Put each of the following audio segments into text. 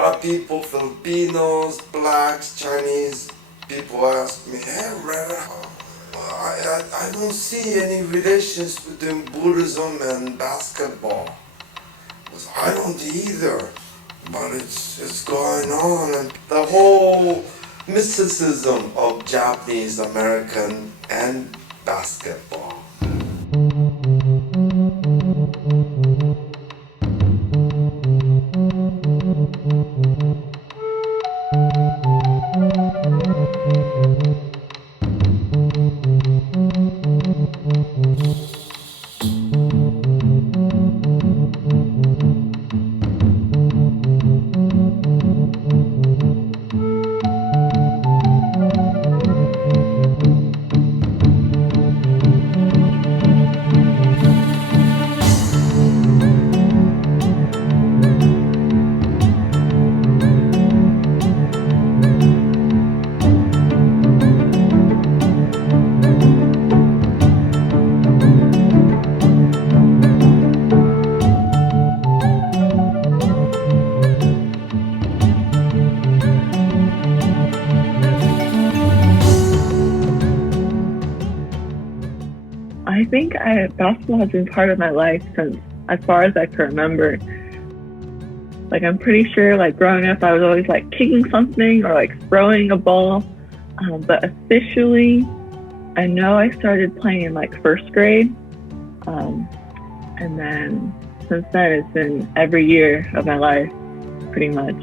lot of people, Filipinos, blacks, Chinese people ask me, hey, Reverend, I don't see any relations between Buddhism and basketball. I don't either, but it's going on, and the whole mysticism of Japanese American and basketball. I think basketball has been part of my life since as far as I can remember. Like, I'm pretty sure, like, growing up, I was always, like, kicking something or, like, throwing a ball. But officially, I know I started playing in, like, first grade. And then since then, it's been every year of my life, pretty much.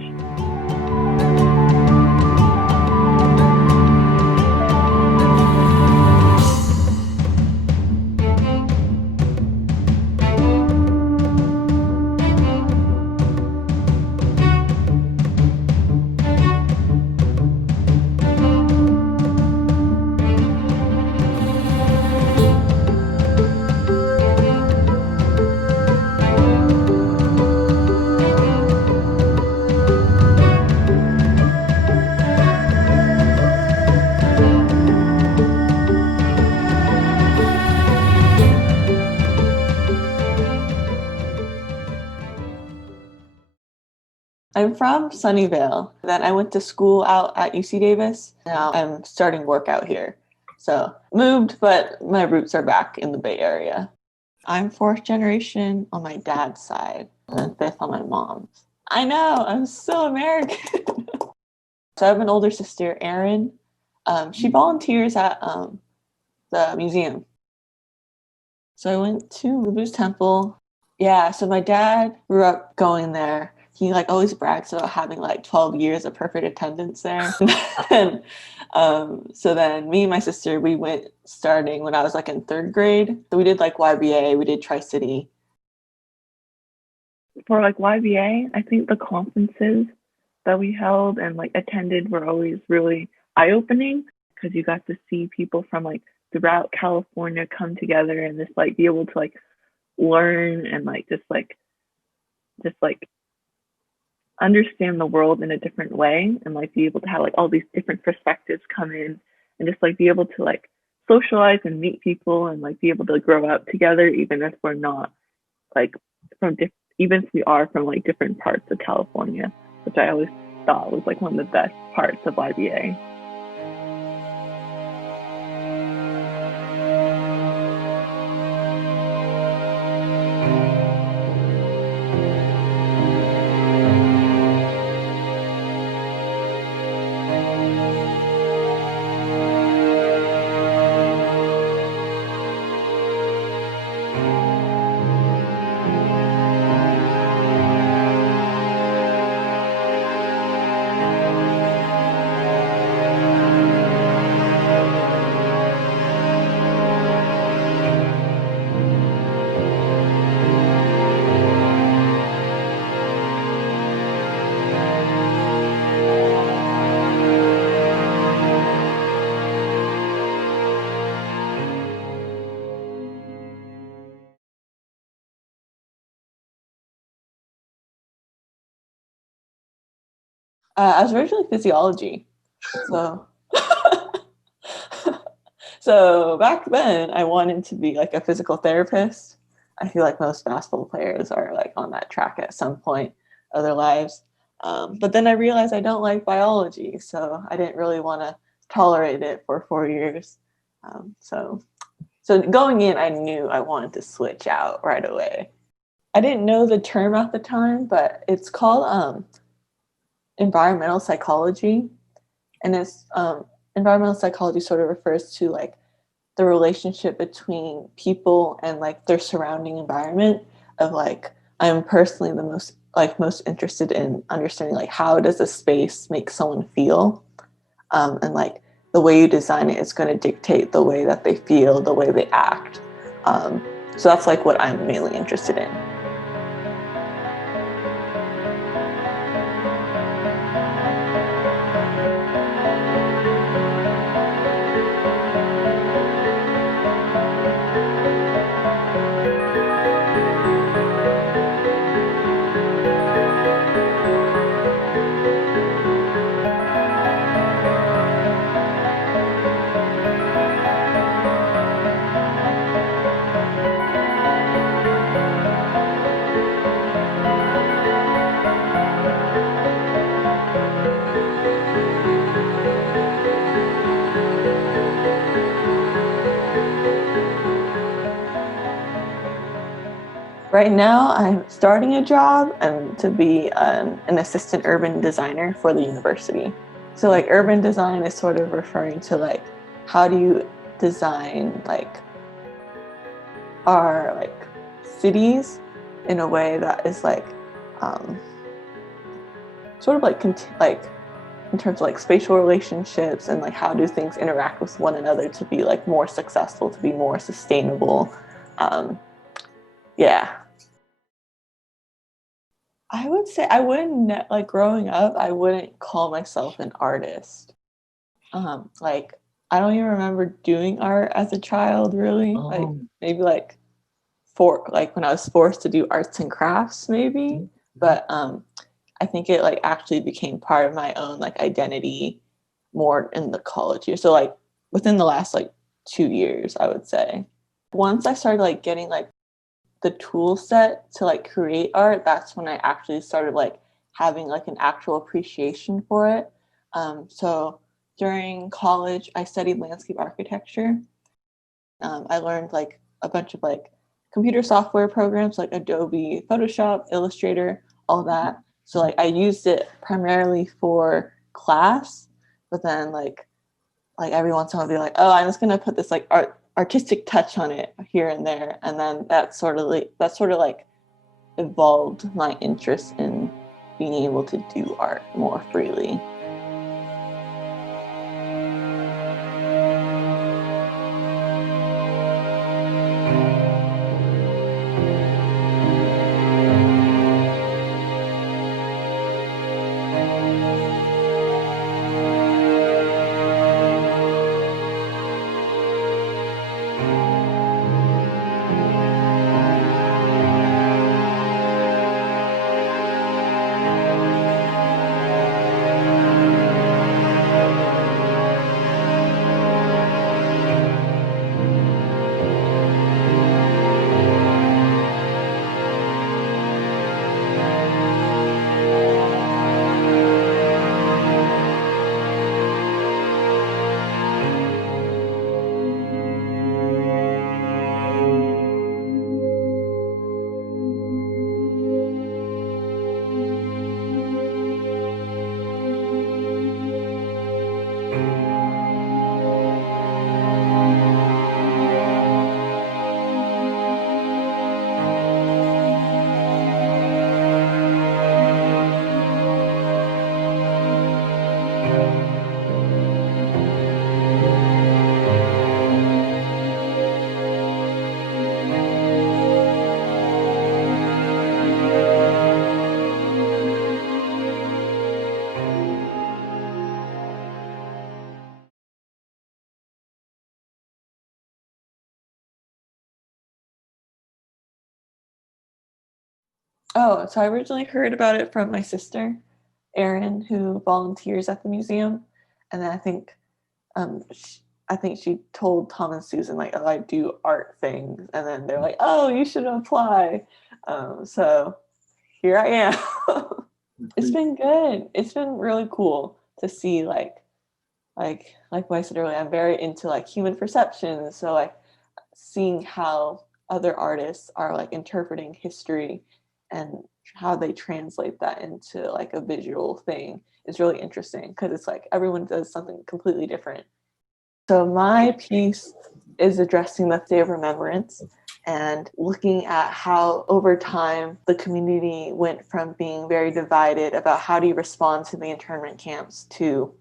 I'm from Sunnyvale. Then I went to school out at UC Davis. Now I'm starting work out here. So moved, but my roots are back in the Bay Area. I'm fourth generation on my dad's side and fifth on my mom's. I know, I'm so American. So I have an older sister, Erin. She volunteers at the museum. So I went to the Buddhist temple. Yeah, so my dad grew up going there. He like always brags about having like 12 years of perfect attendance there. And so then me and my sister, we went starting when I was like in third grade. So we did like YBA, we did Tri-City. For like YBA, I think the conferences that we held and like attended were always really eye-opening because you got to see people from like throughout California come together and just like be able to like learn and like just like understand the world in a different way and like be able to have like all these different perspectives come in and just like be able to like socialize and meet people and like be able to grow up together even if we're not like even if we are from like different parts of California, which I always thought was like one of the best parts of YBA. I was originally physiology. So so back then I wanted to be like a physical therapist. I feel like most basketball players are like on that track at some point of their lives. But then I realized I don't like biology, so I didn't really want to tolerate it for 4 years. So going in, I knew I wanted to switch out right away. I didn't know the term at the time, but it's called environmental psychology, and it's environmental psychology sort of refers to like the relationship between people and like their surrounding environment. Of like, I'm personally the most interested in understanding like how does a space make someone feel, and like the way you design it is going to dictate the way that they feel, the way they act. So that's like what I'm mainly interested in. Right now, I'm starting a job and to be an assistant urban designer for the university. So like urban design is sort of referring to like how do you design like our like cities in a way that is like sort of like like in terms of like spatial relationships and like how do things interact with one another to be like more successful, to be more sustainable. Yeah. I would say I wouldn't like growing up, I wouldn't call myself an artist. Like I don't even remember doing art as a child really. Like maybe like for like when I was forced to do arts and crafts maybe. But I think it like actually became part of my own like identity more in the college year. So like within the last like 2 years, I would say. Once I started like getting like the tool set to like create art, that's when I actually started like having like an actual appreciation for it. So during college, I studied landscape architecture. I learned like a bunch of like computer software programs like Adobe, Photoshop, Illustrator, all that. So like I used it primarily for class, but then like every once in a while I'll be like, oh, I'm just gonna put this like artistic touch on it here and there, and then that sort of like evolved my interest in being able to do art more freely. Oh, so I originally heard about it from my sister, Erin, who volunteers at the museum, and then um, I think she told Tom and Susan like, "Oh, I do art things," and then they're like, "Oh, you should apply." So here I am. It's been good. It's been really cool to see like what I said earlier, I'm very into like human perception. So like seeing how other artists are like interpreting history and how they translate that into like a visual thing is really interesting because it's like everyone does something completely different. So my piece is addressing the Day of Remembrance and looking at how over time the community went from being very divided about how do you respond to the internment camps to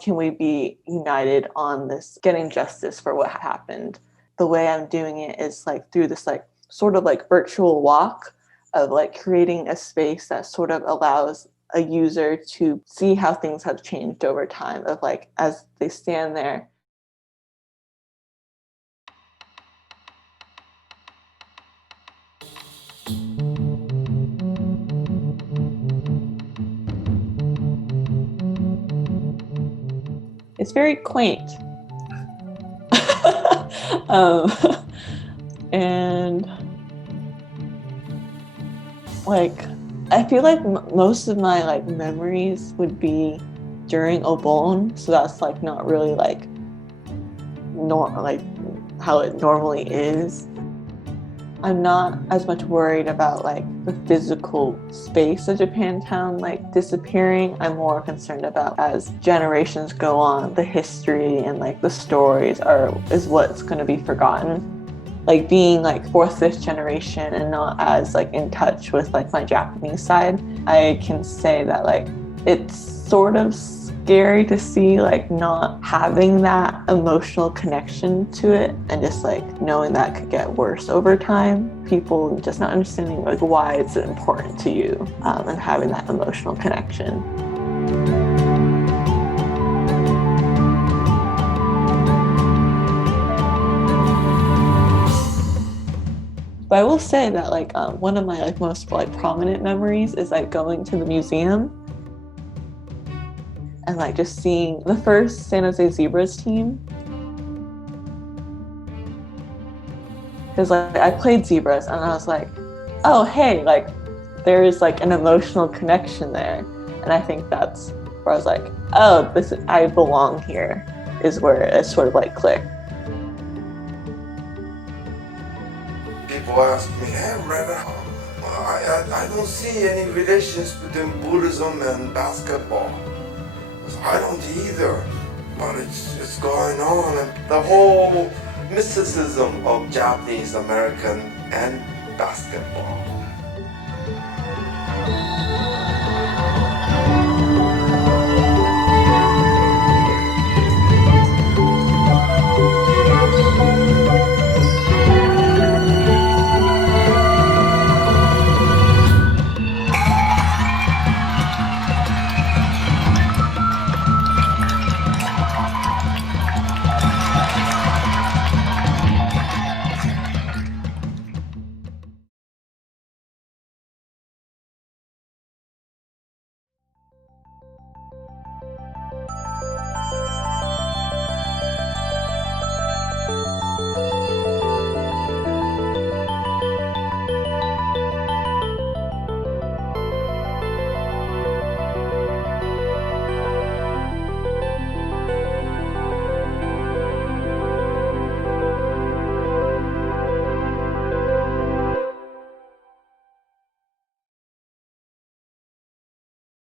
can we be united on this getting justice for what happened. The way I'm doing it is like through this like sort of like virtual walk of like creating a space that sort of allows a user to see how things have changed over time of like as they stand there. It's very quaint. um, and like I feel like most of my like memories would be during Obon, so that's like not really like like how it normally is. I'm not as much worried about like the physical space of Japantown like disappearing. I'm more concerned about as generations go on, the history and like the stories is what's going to be forgotten. Like being like fourth, fifth generation and not as like in touch with like my Japanese side, I can say that like it's sort of scary to see like not having that emotional connection to it and just like knowing that could get worse over time. People just not understanding like why it's important to you and having that emotional connection. But I will say that like one of my like most like prominent memories is like going to the museum and like just seeing the first San Jose Zebras team. Because like I played Zebras and I was like, oh hey, like there is like an emotional connection there. And I think that's where I was like, oh, I belong here, is where it sort of like clicked. People ask me, hey, Reverend, I don't see any relations between Buddhism and basketball. I don't either, but it's going on. And the whole mysticism of Japanese American and basketball.